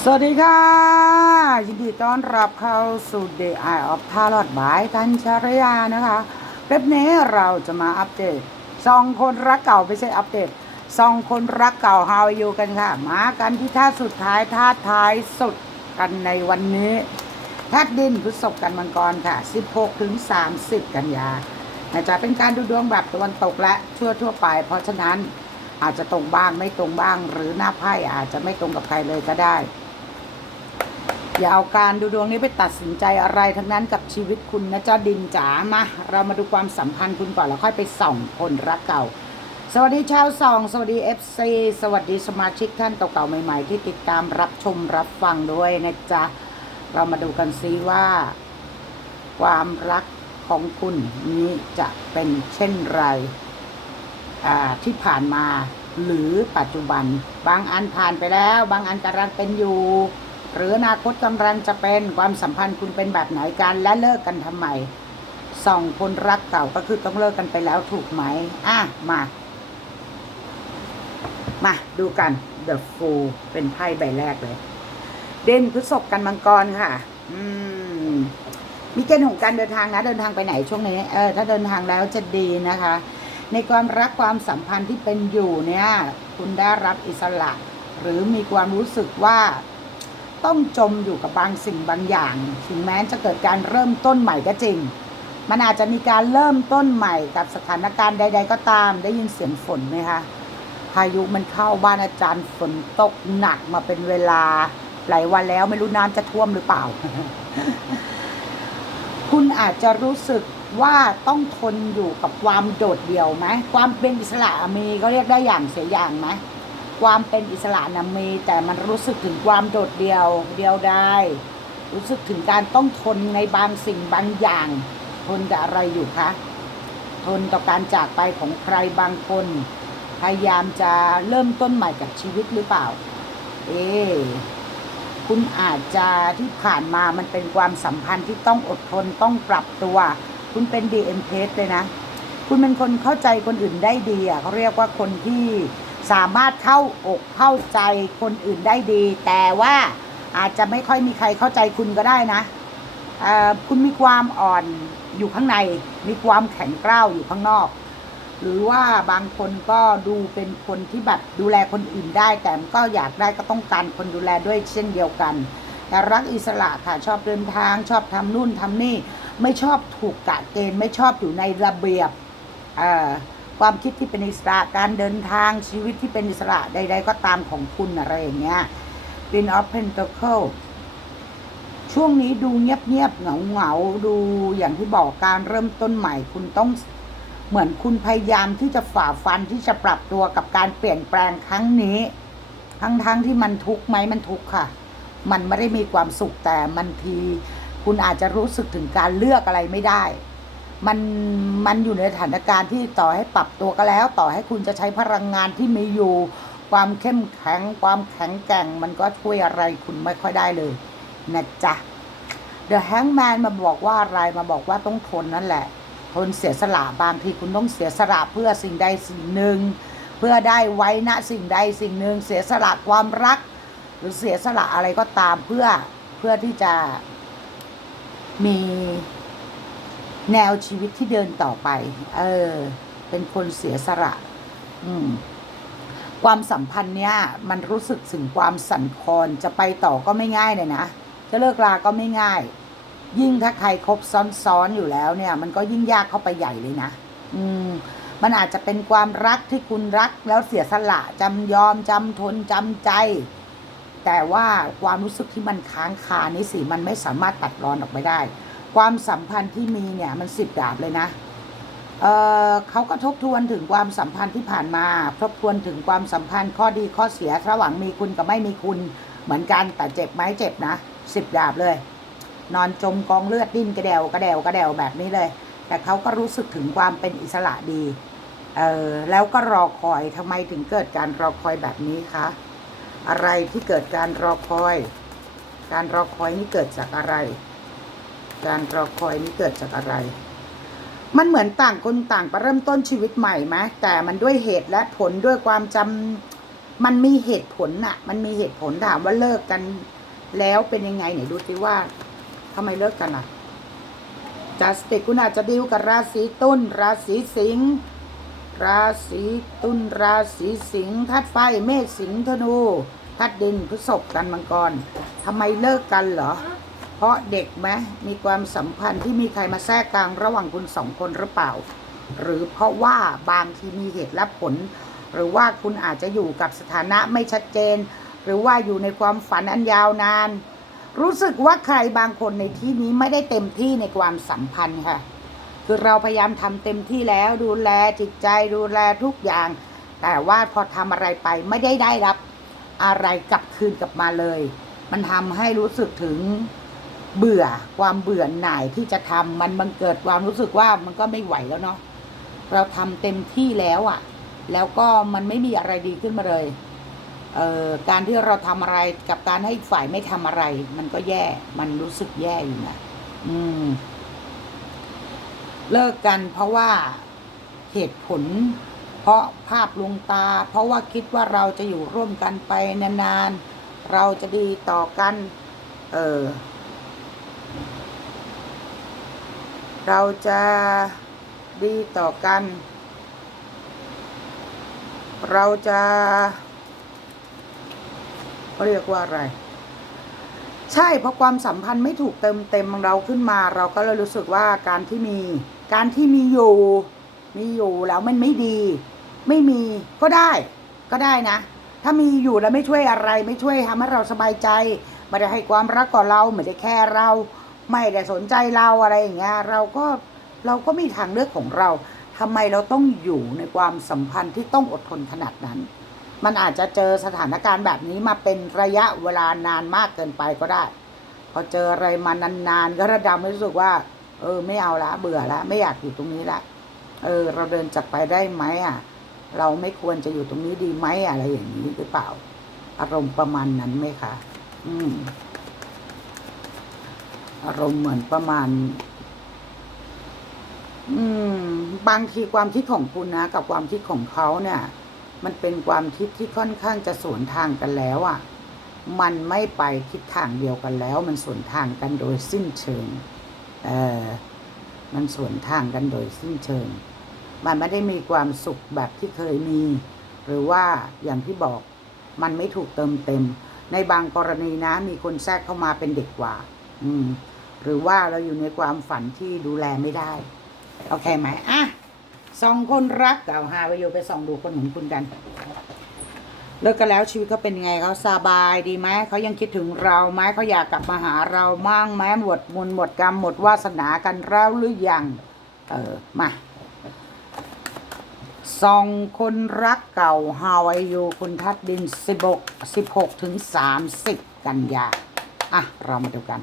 สวัสดีค่ะ ยินดีต้อนรับเข้าสู่ Day Eye of Tarot บายกัญชรยานะคะคลิปนี้เราจะมาอัปเดตซองคนรักเก่าไม่ใช่อัปเดตซองคนรักเก่า How are you กันค่ะ มากันที่ท่าสุดท้ายท่าท้ายสุดกันในวันนี้ธาตุดินพฤษภกันมังกรค่ะ 16ถึง30 กันยาอาจจะเป็นการดูดวงแบบตะวันตกและทั่วทั่วไป เพราะฉะนั้นอาจจะตรงบ้างไม่ตรงบ้าง หรือหน้าไพ่อาจจะไม่ตรงกับใครเลยก็ได้ อย่าเอาการดูดวงนี้ไปตัดสินใจอะไรทั้งนั้นกับชีวิตคุณนะเจ้าดินจ๋ามาเรามาดูความสัมพันธ์คุณก่อนแล้วค่อยไปส่องคนรักเก่า สวัสดีชาวส่อง สวัสดี FC สวัสดีสมาชิกท่านเก่าๆใหม่ ๆ ที่ติดตามรับชมรับฟังด้วยนะจ๊ะเรามาดูกันซิว่า ความรักของคุณนี้จะเป็นเช่นไรอ่าที่ผ่านมาหรือปัจจุบัน บางอันผ่านไปแล้ว บางอันกำลังเป็นอยู่ หรืออนาคตกำลังจะเป็นความสัมพันธ์คุณเป็นแบบไหนกันและเลิกกันทำไมสองคนรักเก่าก็คือต้องเลิกกันไปแล้วถูกไหมอะมา มาดูกัน The Fool เป็นไพ่ใบแรกเลย เด่นพฤษภกันมังกรค่ะ อืมมีเกณฑ์ของการเดินทางนะ เดินทางไปไหนช่วงนี้เออถ้าเดินทางแล้วจะดีนะคะ ในความรักความสัมพันธ์ที่เป็นอยู่เนี่ย คุณได้รับอิสระ หรือมีความรู้สึกว่า ต้องจมอยู่กับบางสิ่งบางอย่าง ถึงแม้จะเกิดการเริ่มต้นใหม่ก็จริง มันอาจจะมีการเริ่มต้นใหม่กับสถานการณ์ใด ๆ ก็ตาม ได้ยินเสียงฝนไหมคะ พายุมันเข้าบ้านอาจารย์ฝนตกหนักมาเป็นเวลาหลายวันแล้วไม่รู้น้ำจะท่วมหรือเปล่า คุณอาจจะรู้สึกว่าต้องทนอยู่กับความโดดเดี่ยวไหมความเป็นอิสระมีก็เรียกได้อย่างเสียอย่างไหม ความเป็นอิสระนะมีแต่มันรู้สึกถึงความโดดเดี่ยวเดียวได้รู้สึกถึงการต้องทนในบางสิ่งบางอย่าง ทนกับอะไรอยู่คะทนต่อการจากไปของใครบางคน พยายามจะเริ่มต้นใหม่กับชีวิตหรือเปล่า เอคุณอาจจะที่ผ่านมามันเป็นความสัมพันธ์ที่ต้องอดทนต้องปรับตัว คุณเป็น DM เพสเลยนะ คุณเป็นคนเข้าใจคนอื่นได้ดีอะเขาเรียกว่าคนที่ สามารถเข้าอกเข้าใจคนอื่นได้ดี แต่ว่าอาจจะไม่ค่อยมีใครเข้าใจคุณก็ได้นะคุณมีความอ่อนอยู่ข้างใน มีความแข็งกร้าวอยู่ข้างนอก หรือว่าบางคนก็ดูเป็นคนที่แบบดูแลคนอื่นได้ แต่ก็อยากได้ก็ต้องการคนดูแลด้วยเช่นเดียวกัน แต่รักอิสระค่ะชอบเดินทาง ชอบทำนู่นทำนี่ ไม่ชอบถูกกะเกณฑ์ไม่ชอบอยู่ในระเบียบอ่อ ความคิดที่เป็นอิสระการเดินทางชีวิตที่เป็นอิสระใด ๆ ก็ตามของคุณอะไรอย่างเงี้ย Queen of Pentacle ช่วงนี้ดูเงียบๆเหงาๆดูอย่างที่บอกการเริ่มต้นใหม่ คุณต้องเหมือนคุณพยายามที่จะฝ่าฟันที่จะปรับตัวกับการเปลี่ยนแปลงครั้งนี้ ทั้งๆที่มันทุกข์ไหมมันทุกข์ค่ะ มันไม่ได้มีความสุขแต่มันที คุณอาจจะรู้สึกถึงการเลือกอะไรไม่ได้ มันมันอยู่ในสถานการณ์ที่ต่อให้ปรับตัวก็แล้ว ต่อให้คุณจะใช้พลังงานที่มีอยู่ ความเข้มแข็ง ความแข็งแกร่ง มันก็ช่วยอะไรคุณไม่ค่อยได้เลยนะจ๊ะ The Hangman มาบอกว่าอะไรมาบอกว่าต้องทนนั่นแหละ ทนเสียสละบางทีคุณต้องเสียสละเพื่อสิ่งใดสิ่งหนึ่ง เพื่อได้ไว้ณสิ่งใดสิ่งหนึ่ง เสียสละความรัก หรือเสียสละอะไรก็ตามเพื่อเพื่อที่จะมี แนวชีวิตที่เดินต่อไป เออ เป็นคนเสียสละ อืม ความสัมพันธ์เนี้ย มันรู้สึกถึงความสั่นคลอนจะไปต่อก็ไม่ง่ายเลยนะ จะเลิกลาก็ไม่ง่าย ยิ่งถ้าใครคบซ้อนๆอยู่แล้วเนี่ย มันก็ยิ่งยากเข้าไปใหญ่เลยนะ อืม มันอาจจะเป็นความรักที่คุณรักแล้วเสียสละจำยอมจำทนจำใจ แต่ว่าความรู้สึกที่มันค้างคานี่สิมันไม่สามารถตัดรอนออกไปได้ ความสัมพันธ์ที่มีเนี่ยมันสิบดาบเลยนะเเขาก็ทบทวนถึงความสัมพันธ์ที่ผ่านมาทบทวนถึงความสัมพันธ์ข้อดีข้อเสียระหว่างมีคุณกับไม่มีคุณเหมือนกันแต่เจ็บไหมเจ็บนะสิบดาบเลย นอนจมกองเลือดดิ้นกระเดวกระเดวกระเดวแบบนี้เลย แต่เขาก็รู้สึกถึงความเป็นอิสระดีเออแล้วก็รอคอยทำไมถึงเกิดการรอคอยแบบนี้คะอะไรที่เกิดการรอคอย การรอคอยนี้เกิดจากอะไร การรอคอยนี้เกิดจากอะไร มันเหมือนต่างคนต่างไปเริ่มต้นชีวิตใหม่ไหมแต่มันด้วยเหตุและผลด้วยความจำมันมีเหตุผลน่ะ มันมีเหตุผลถามว่าเลิกกันแล้วเป็นยังไงไหนดูสิว่าทำไมเลิกกันอะจัสติกคุณอาจจะดีลกับราศีตุลราศีสิงห์ราศีตุลราศีสิงห์ธาตุไฟเมษสิงห์ธนูธาตุดินพฤษภกันมังกรทำไมเลิกกันเหรอ ราะเด็กไหมมีความสัมพันธ์ที่มีใครมาแทรกกลางระหว่างคุณสองคนหรือเปล่า หรือเพราะว่าบางทีมีเหตุและผล หรือว่าคุณอาจจะอยู่กับสถานะไม่ชัดเจน หรือว่าอยู่ในความฝันอันยาวนาน รู้สึกว่าใครบางคนในที่นี้ไม่ได้เต็มที่ในความสัมพันธ์ค่ะ คือเราพยายามทำเต็มที่แล้วดูแลจิตใจดูแลทุกอย่าง แต่ว่าพอทำอะไรไปไม่ได้ได้รับอะไรกลับคืนกลับมาเลย มันทำให้รู้สึกถึง เบื่อความเบื่อหน่ายที่จะทำมันบังเกิดความรู้สึกว่ามันก็ไม่ไหวแล้วเนาะเราทำเต็มที่แล้วอะ่ะ แล้วก็มันไม่มีอะไรดีขึ้นมาเลยเอ่อการที่เราทำอะไรกับการให้ฝ่ายไม่ทำอะไร มันก็แย่ มันรู้สึกแย่อยู่นะอืม เลิกกันเพราะว่าเหตุผล เพราะภาพลวงตา เพราะว่าคิดว่าเราจะอยู่ร่วมกันไปนานๆเราจะดีต่อกัน เออ เราจะดีต่อกัน เราจะเขาเรียกว่าอะไร ใช่เพราะความสัมพันธ์ไม่ถูกเติมเต็มเราขึ้นมา เราก็เลยรู้สึกว่าการที่มี การที่มีอยู่ มีอยู่แล้วมันไม่ดี ไม่มีก็ได้ ก็ได้นะ ถ้ามีอยู่แล้วไม่ช่วยอะไร ไม่ช่วยทำให้เราสบายใจ ไม่ได้ให้ความรักกับเราไม่ได้แค่เรา ไม่ได้สนใจเราอะไรอย่างเงี้ยเราก็เราก็มีทางเลือกของเราทำไมเราต้องอยู่ในความสัมพันธ์ที่ต้องอดทนขนาดนั้น มันอาจจะเจอสถานการณ์แบบนี้มาเป็นระยะเวลานานมากเกินไปก็ได้ พอเจออะไรมานานๆก็ระดับรู้สึกว่า เออ ไม่เอาละเบื่อละไม่อยากอยู่ตรงนี้ละเออ เราเดินจากไปได้ไหมอะ เราไม่ควรจะอยู่ตรงนี้ดีไหมอะไรอย่างนี้หรือเปล่า อารมณ์ประมาณนั้นไหมคะ อืม อารมณ์เหมือนประมาณ อืม บางทีความคิดของคุณนะ กับความคิดของเขาเนี่ย มันเป็นความคิดที่ค่อนข้างจะสวนทางกันแล้วอะ่ะ มันไม่ไปทิศทางเดียวกันแล้ว มันสวนทางกันโดยสิ้นเชิง เออมันสวนทางกันโดยสิ้นเชิง มันไม่ได้มีความสุขแบบที่เคยมี หรือว่าอย่างที่บอก มันไม่ถูกเติมเต็ม ในบางกรณีนะ มีคนแทรกเข้ามาเป็นเด็กกว่า อืม หรือว่าเราอยู่ในความฝันที่ดูแลไม่ได้ โอเคไหมอะสองคนรักเก่าหาไปอยู่ไปส่องดูคนของคุณกันเลิกกันแล้วชีวิตเขาเป็นไงเขาสบายดีไหมเขายังคิดถึงเราไหมเขาอยากกลับมาหาเรามั่งไหมหมดมุนหมดกรรมหมดวาสนากันแล้วหรือยัง เออมาสองคนรักเก่าฮาวายยูคุณทัดดินสิบกสิบหกถึงสามสิบกันยา อะ เรามาดูกัน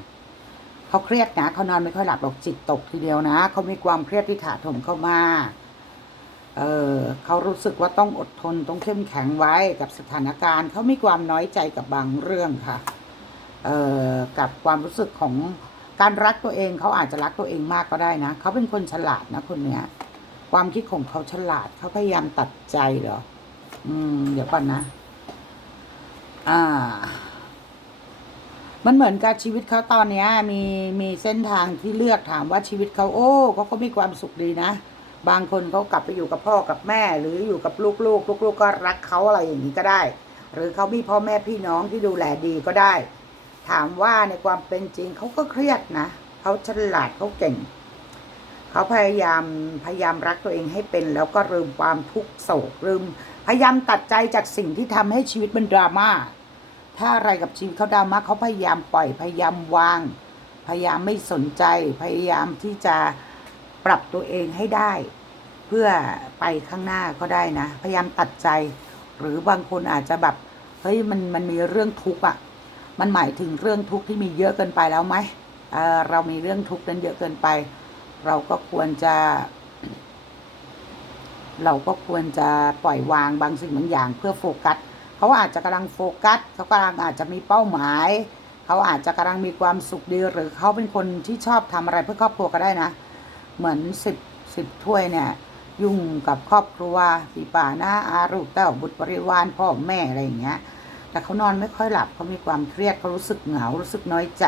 เขาเครียดนะเขานอนไม่ค่อยหลับหรอกจิตตกทีเดียวนะเขามีความเครียดที่ถาถมเข้ามาเออเขารู้สึกว่าต้องอดทนต้องเข้มแข็งไว้กับสถานการณ์เขามีความน้อยใจกับบางเรื่องค่ะเออกับความรู้สึกของการรักตัวเองเขาอาจจะรักตัวเองมากก็ได้นะเขาเป็นคนฉลาดนะคนเนี้ย ความคิดของเขาฉลาดเขาพยายามตัดใจเหรออืม เดี๋ยวก่อนนะ อ่า มันเหมือนกับชีวิตเขาตอนเนี้ยมีมีเส้นทางที่เลือกถามว่าชีวิตเขาโอ้เขาก็มีความสุขดีนะ บางคนเขากลับไปอยู่กับพ่อกับแม่ หรืออยู่กับลูกๆ ลูกๆก็รักเขาอะไรอย่างนี้ก็ได้ หรือเขามีพ่อแม่พี่น้องที่ดูแลดีก็ได้ ถามว่าในความเป็นจริงเขาก็เครียดนะเขาฉลาดเขาเก่งเขาพยายามพยายามรักตัวเองให้เป็น แล้วก็ลืมความทุกข์โศกลืมพยายามตัดใจจากสิ่งที่ทำให้ชีวิตมันดราม่า ถ้าอะไรกับชีวิตเขาดราม่าเขาพยายามปล่อยพยายามวาง พยายามไม่สนใจ พยายามที่จะปรับตัวเองให้ได้ เพื่อไปข้างหน้าก็ได้นะ พยายามตัดใจ หรือบางคนอาจจะแบบเฮ้ยมันมันมีเรื่องทุกข์อะ มันหมายถึงเรื่องทุกข์ที่มีเยอะเกินไปแล้วไหมเออเรามีเรื่องทุกข์นั้นเยอะเกินไป เราก็ควรจะ เราก็ควรจะปล่อยวางบางสิ่งบางอย่างเพื่อโฟกัส เขาอาจจะกำลังโฟกัสเขากำลังอาจจะมีเป้าหมาย เขาอาจจะกำลังมีความสุขดีหรือเขาเป็นคนที่ชอบทำอะไรเพื่อครอบครัวก็ได้นะ เหมือนสิบสิบถ้วยเนี่ย ยุ่งกับครอบครัวปีป่าหน้าอาลูกเต้าบุตรบริวารพ่อแม่อะไรอย่างเงี้ย แต่เขานอนไม่ค่อยหลับเขามีความเครียดเขารู้สึกเหงารู้สึกน้อยใจ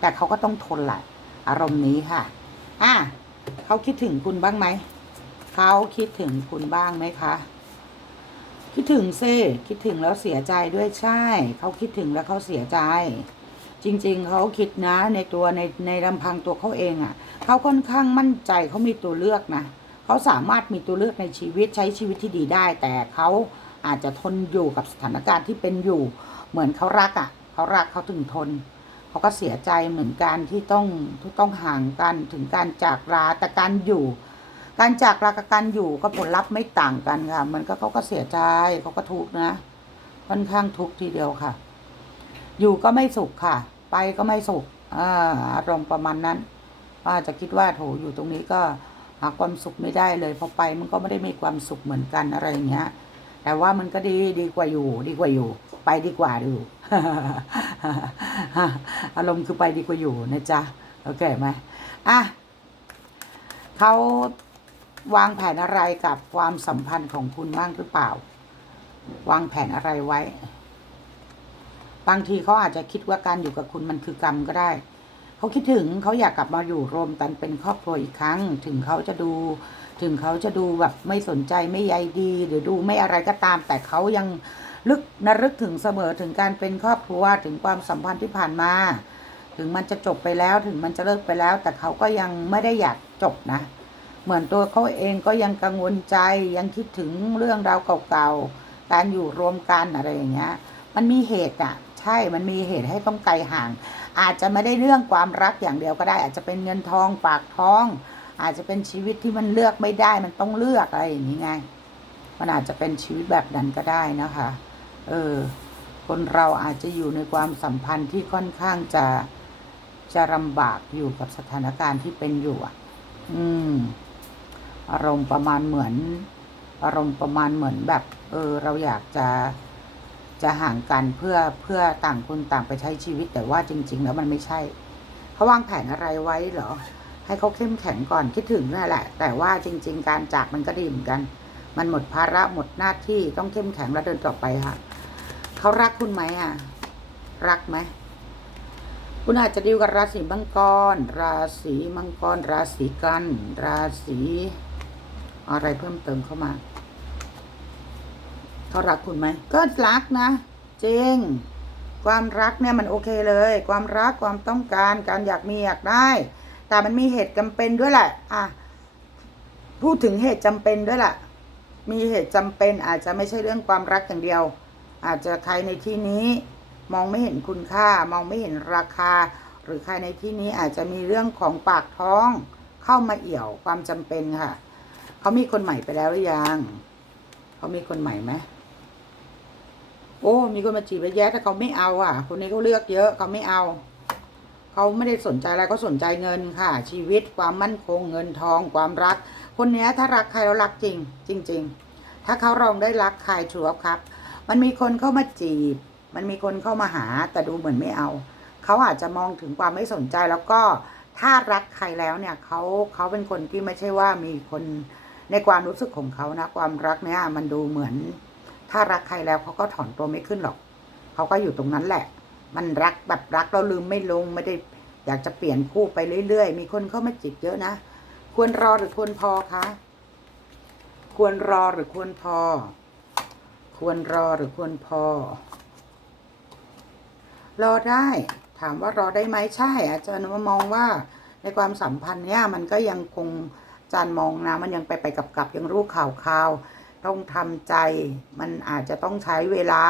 แต่เขาก็ต้องทนแหละอารมณ์นี้ค่ะอะเขาคิดถึงคุณบ้างไหมเขาคิดถึงคุณบ้างไหมคะ คิดถึงเซ่คิดถึงแล้วเสียใจด้วยใช่ เขาคิดถึงแล้วเขาเสียใจ จริง ๆ เขาคิดนะ ในตัวในในลำพังตัวเขาเองอะ่ะ เขาค่อนข้างมั่นใจเขามีตัวเลือกนะเขาสามารถมีตัวเลือกในชีวิตใช้ชีวิตที่ดีได้ แต่เขาอาจจะทนอยู่กับสถานการณ์ที่เป็นอยู่ เหมือนเขารักอะ่ะเขารักเขาถึงทนเขาก็เสียใจเหมือนกันที่ต้องต้องห่างกันถึงการจากลาแต่การอยู่ การจากลากับการอยู่ก็ผลลัพธ์ไม่ต่างกันค่ะ มันก็เขาก็เสียใจเขาก็ทุกข์นะ ค่อนข้างทุกข์ทีเดียวค่ะ อยู่ก็ไม่สุขค่ะ ไปก็ไม่สุขอ่าอารมณ์ประมาณนั้นว่าจะคิดว่าโถอยู่ตรงนี้ก็หาความสุขไม่ได้เลยพอไปมันก็ไม่ได้มีความสุขเหมือนกันอะไรอย่างเงี้ย แต่ว่ามันก็ดีดีกว่าอยู่ ดีกว่าอยู่ ไปดีกว่าดูอารมณ์คือไปดีกว่าอยู่นะจ๊ะโอเคไหมอะเขา วางแผนอะไรกับความสัมพันธ์ของคุณบ้างหรือเปล่า วางแผนอะไรไว้ บางทีเขาอาจจะคิดว่าการอยู่กับคุณมันคือกรรมก็ได้ เขาคิดถึงเขาอยากกลับมาอยู่รวมกันเป็นครอบครัวอีกครั้ง ถึงเขาจะดู ถึงเขาจะดูแบบไม่สนใจไม่ใยดี หรือดูไม่อะไรก็ตาม แต่เขายังลึกนรึกถึงเสมอถึงการเป็นครอบครัวถึงความสัมพันธ์ที่ผ่านมา ถึงมันจะจบไปแล้วถึงมันจะเลิกไปแล้ว แต่เขาก็ยังไม่ได้อยากจบนะเเหมือนตัวเขาเองก็ยังกังวลใจยังคิดถึงเรื่องราวเก่าๆ การอยู่รวมกันอะไรอย่างเงี้ย มันมีเหตุอะ ใช่ มันมีเหตุให้ต้องไกลห่าง อาจจะไม่ได้เรื่องความรักอย่างเดียวก็ได้ อาจจะเป็นเงินทองปากท้อง อาจจะเป็นชีวิตที่มันเลือกไม่ได้ มันต้องเลือกอะไรอย่างนี้ไง มันอาจจะเป็นชีวิตแบบนั้นก็ได้นะคะ เออ คนเราอาจจะอยู่ในความสัมพันธ์ที่ค่อนข้างจะจะลำบากอยู่กับสถานการณ์ที่เป็นอยู่อะ อืม อารมณ์ประมาณเหมือน อารมณ์ประมาณเหมือนแบบ เออ เราอยากจะจะห่างกันเพื่อเพื่อต่างคนต่างไปใช้ชีวิต แต่ว่าจริง ๆ แล้วมันไม่ใช่เขาวางแผนอะไรไว้เหรอ ให้เขาเข้มแข็งก่อนคิดถึงนั่นแหละ แต่ว่าจริง ๆ การจากมันก็ดีเหมือนกัน มันหมดภาระหมดหน้าที่ต้องเข้มแข็งและเดินต่อไปค่ะเขารักคุณไหมอะ รักไหมคุณอาจจะดีลกับราศีมังกร ราศีมังกร ราศีกัน ราศี อะไรเพิ่มเติมเข้ามาเขารักคุณไหมก็รักนะจริง ความรักเนี่ยมันโอเคเลย ความรักความต้องการการอยากมีอยากได้ แต่มันมีเหตุจำเป็นด้วยแหละ อะพูดถึงเหตุจำเป็นด้วยแหละ มีเหตุจำเป็นอาจจะไม่ใช่เรื่องความรักอย่างเดียว อาจจะใครในที่นี้ มองไม่เห็นคุณค่า มองไม่เห็นราคา หรือใครในที่นี้อาจจะมีเรื่องของปากท้อง เข้ามาเอี่ยวความจำเป็นค่ะ เขามีคนใหม่ไปแล้วหรือยังเขามีคนใหม่ไหมโอ้ มีคนมาจีบไปแย่แต่เขาไม่เอาอะ คนนี้เขาเลือกเยอะเขาไม่เอาเขาไม่ได้สนใจอะไรเขาสนใจเงินค่ะ ชีวิตความมั่นคงเงินทองความรัก คนนี้ถ้ารักใครแล้วรักจริง จริง ๆ ถ้าเขาลองได้รักใครชัวร์ครับ มันมีคนเข้ามาจีบ มันมีคนเข้ามาหาแต่ดูเหมือนไม่เอาเขาอาจจะมองถึงความไม่สนใจแล้วก็ถ้ารักใครแล้วเนี่ยเขาเขาเป็นคนที่ไม่ใช่ว่ามีคน ในความรู้สึกของเขานะ ความรักเนี่ยมันดูเหมือน ถ้ารักใครแล้วเขาก็ถอนตัวไม่ขึ้นหรอก เขาก็อยู่ตรงนั้นแหละ มันรักแบบรักเราลืมไม่ลงไม่ได้อยากจะเปลี่ยนคู่ไปเรื่อย ๆ มีคนเข้ามาจีบเยอะนะ ควรรอหรือควรพอคะ ควรรอหรือควรพอ ควรรอหรือควรพอ รอได้ ถามว่ารอได้ไหมใช่ อาจารย์มองว่าในความสัมพันธ์เนี้ยมันก็ยังคง จารย์มองนะมันยังไปไปกับกับยังรู้ข่าวข่าวต้องทำใจ มันอาจจะต้องใช้เวลา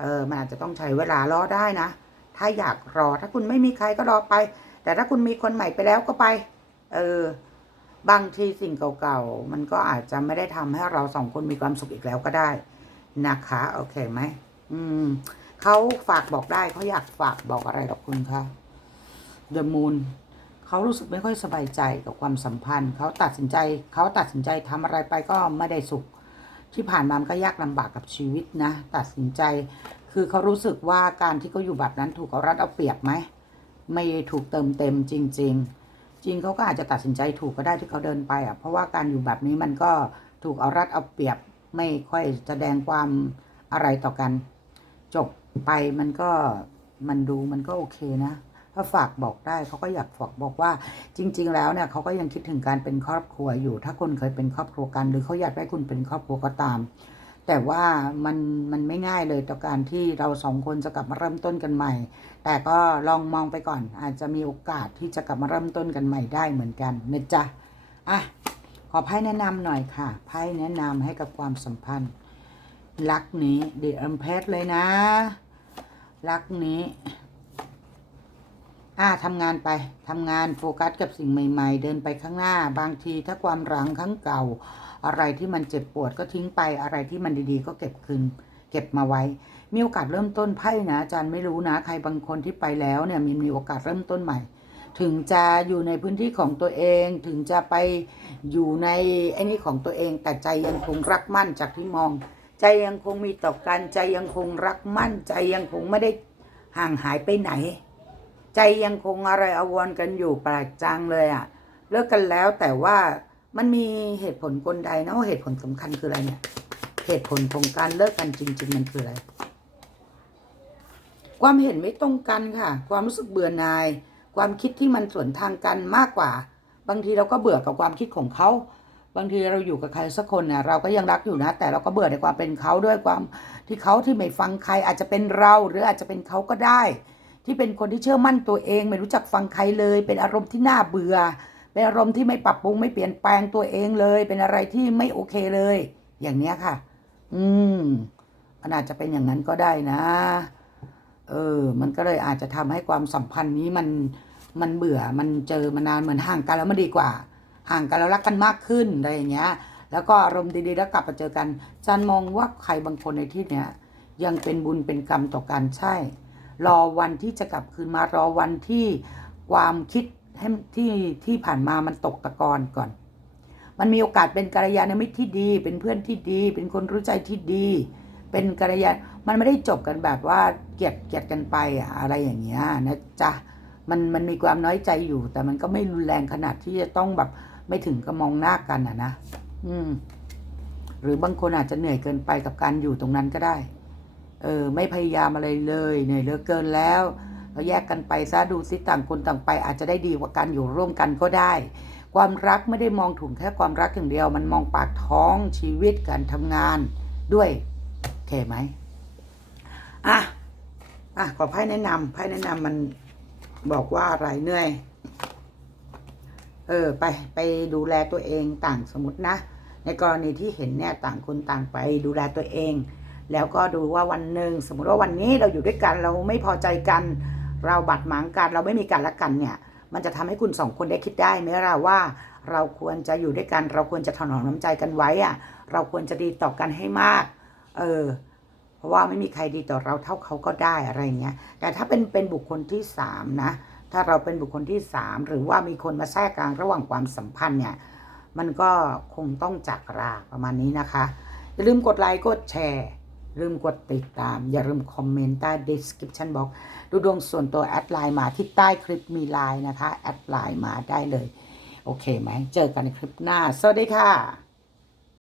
เออมันอาจจะต้องใช้เวลารอได้นะ ถ้าอยากรอถ้าคุณไม่มีใครก็รอไป แต่ถ้าคุณมีคนใหม่ไปแล้วก็ไป เออบางทีสิ่งเก่าๆ มันก็อาจจะไม่ได้ทำให้เราสองคนมีความสุขอีกแล้วก็ได้นะคะโอเคไหมอืมเขาฝากบอกได้เขาอยากฝากบอกอะไรกับคุณคะ The Moon เขารู้สึกไม่ค่อยสบายใจกับความสัมพันธ์ เขาตัดสินใจเขาตัดสินใจทำอะไรไปก็ไม่ได้สุข ที่ผ่านมามันก็ยากลำบากกับชีวิตนะ ตัดสินใจ คือเขารู้สึกว่าการที่เขาอยู่แบบนั้นถูกเอารัดเอาเปรียบไหมไม่ถูกเติมเต็มจริง ๆ จริงเขาก็อาจจะตัดสินใจถูกก็ได้ที่เขาเดินไปอะเพราะว่าการอยู่แบบนี้มันก็ถูกเอารัดเอาเปรียบ ไม่ค่อยแสดงความอะไรต่อกัน จบไปมันก็มันดูมันก็โอเคนะ ถ้าฝากบอกได้เขาก็อยากฝากบอกว่า จริง ๆ แล้วเนี่ยเขาก็ยังคิดถึงการเป็นครอบครัวอยู่ ถ้าคุณเคยเป็นครอบครัวกัน หรือเขาอยากให้คุณเป็นครอบครัวก็ตาม แต่ว่ามันมันไม่ง่ายเลยต่อการที่เราสองคนจะกลับมาเริ่มต้นกันใหม่ แต่ก็ลองมองไปก่อน อาจจะมีโอกาสที่จะกลับมาเริ่มต้นกันใหม่ได้เหมือนกันนะจ๊ะอะขอไพ่แนะนำหน่อยค่ะไพ่แนะนำให้กับความสัมพันธ์ รักนี้เดอัมเพสเลยนะ รักนี้ อ่าทำงานไปทำงานโฟกัสกับสิ่งใหม่ ๆ เดินไปข้างหน้า บางทีถ้าความหลังครั้งเก่า อะไรที่มันเจ็บปวดก็ทิ้งไปอะไรที่มันดีๆ ก็เก็บคืนเก็บมาไว้ มีโอกาสเริ่มต้นไพ่นะอาจารย์ไม่รู้นะ ใครบางคนที่ไปแล้วเนี่ยมีมีโอกาสเริ่มต้นใหม่ ถึงจะอยู่ในพื้นที่ของตัวเอง ถึงจะไปอยู่ในไอ้นี่ของตัวเอง แต่ใจยังคงรักมั่นจากที่มอง ใจยังคงมีต่อกันใจยังคงรักมั่นใจยังคงไม่ได้ห่างหายไปไหน ใจยังคงอะไรอาวรกันอยู่แปลกจังเลยอะเลิกกันแล้วแต่ว่ามันมีเหตุผลกลใดนะว่าเหตุผลสำคัญคืออะไรเนี่ย เหตุผลของการเลิกกันจริง ๆ มันคืออะไร ความเห็นไม่ตรงกันค่ะ ความรู้สึกเบื่อหน่าย ความคิดที่มันสวนทางกันมากกว่า บางทีเราก็เบื่อกับความคิดของเขาบางทีเราอยู่กับใครสักคนเนี่ยเราก็ยังรักอยู่นะ แต่เราก็เบื่อในความเป็นเขาด้วยความที่เขาที่ไม่ฟังใครอาจจะเป็นเราหรืออาจจะเป็นเขาก็ได้ ที่เป็นคนที่เชื่อมั่นตัวเอง ไม่รู้จักฟังใครเลย เป็นอารมณ์ที่น่าเบื่อ เป็นอารมณ์ที่ไม่ปรับปรุงไม่เปลี่ยนแปลงตัวเองเลย เป็นอะไรที่ไม่โอเคเลย อย่างเนี้ยค่ะ อืมมันอาจจะเป็นอย่างนั้นก็ได้นะ เออ มันก็เลยอาจจะทำให้ความสัมพันธ์นี้มันมันเบื่อมันเจอมานานเหมือนห่างกันแล้วมันดีกว่า ห่างกันแล้วรักกันมากขึ้นอะไรอย่างเงี้ย แล้วก็อารมณ์ดีๆแล้วกลับมาเจอกันจันมองว่าใครบางคนในที่เนี้ยยังเป็นบุญเป็นกรรมต่อกันใช่ รอวันที่จะกลับคืนมารอวันที่ความคิดให้ที่ที่ผ่านมามันตกตะกอนก่อน มันมีโอกาสเป็นกัลยาณมิตรที่ดี เป็นเพื่อนที่ดี เป็นคนรู้ใจที่ดี เป็นกัลยาณมันไม่ได้จบกันแบบว่าเกลียดเกลียดกันไปอะอะไรอย่างเงี้ยนะจ๊ะมันมันมีความน้อยใจอยู่ แต่มันก็ไม่รุนแรงขนาดที่จะต้องแบบไม่ถึงกับมองหน้ากันอะนะ อืม หรือบางคนอาจจะเหนื่อยเกินไปกับการอยู่ตรงนั้นก็ได้ เออไม่พยายามอะไรเลยเหนื่อยเหลือเกินแล้วเราแยกกันไปซะดูซิต่างคนต่างไป อาจจะได้ดีกว่าการอยู่ร่วมกันก็ได้ ความรักไม่ได้มองถุงแค่ความรักอย่างเดียว มันมองปากท้องชีวิตการทำงานด้วยโอเคไหมอะอะขอไพ่แนะนำไพ่แนะนำมันบอกว่าอะไรเหนื่อย เออไปไปดูแลตัวเองต่างสมมตินะ ในกรณีที่เห็นเนี่ยต่างคนต่างไปดูแลตัวเอง แล้วก็ดูว่าวันหนึ่งสมมติว่าวันนี้เราอยู่ด้วยกันเราไม่พอใจกัน เราบาดหมางกันเราไม่มีกันละกันเนี่ย มันจะทำให้คุณสองคนได้คิดได้ไหมล่ะว่า เราควรจะอยู่ด้วยกัน เราควรจะถนอมน้ำใจกันไว้อะเราควรจะดีต่อกันให้มาก เออเพราะว่าไม่มีใครดีต่อเราเท่าเขาก็ได้อะไรเงี้ย แต่ถ้าเป็นเป็นบุคคลที่สามนะ ถ้าเราเป็นบุคคลที่สามหรือว่ามีคนมาแทรกกลางระหว่างความสัมพันธ์เนี่ย มันก็คงต้องจากราประมาณนี้นะคะ อย่าลืมกดไลค์กดแชร์ ลืมกดติดตาม อย่าลืมคอมเมนต์ใต้ description box ดูดวงส่วนตัวแอดไลน์มาที่ใต้คลิปมีไลน์นะคะ แอดไลน์มาได้เลย โอเคไหม เจอกันในคลิปหน้า สวัสดีค่ะ